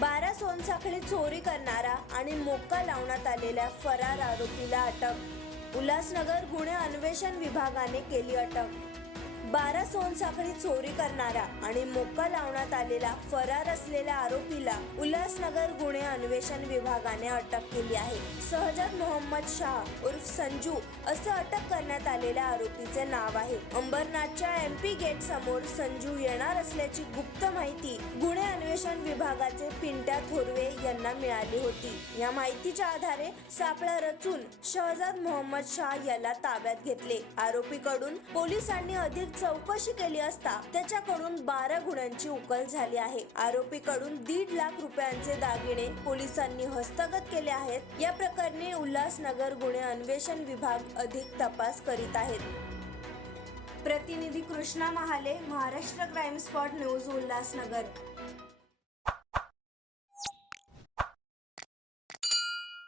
बारा सोनसाखळी चोरी करणारा आणि मोक्का लावण्यात आलेल्या फरार आरोपीला अटक. उल्हासनगर गुन्हे अन्वेषण विभागाने केली अटक. बारा सोनसाखळी चोरी करणारा आणि मोका लावण्यात आलेला फरार असलेल्या आरोपीला उल्हासनगर गुन्हे अन्वेषण विभागाने अटक केली आहे. सहजत मोहम्मद शाह उर्फ संजू असं अटक करण्यात आलेल्या आरोपीचे नाव आहे. अंबरनाथच्या एम पी गेट समोर संजू येणार असल्याची गुप्त माहिती गुन्हे अन्वेषण विभागाचे पिंट्या थोरवे यांना मिळाली होती. या माहितीच्या आधारे सापळा रचून शहजाद मोहम्मद शाह याला ताब्यात घेतले. आरोपीकडून पोलिसांनी अधिक चौकशी केली असता त्याच्याकडून बारा गुन्ह्यांची उकल झाली आहे. आरोपीकडून दीड लाख रुपयांचे दागिने पोलिसांनी हस्तगत केले आहेत. या प्रकरणी उल्हासनगर गुन्हे अन्वेषण विभाग अधिक तपास करीत आहेत. प्रतिनिधी Krishna Mahale Maharashtra crime spot news Ulhasnagar.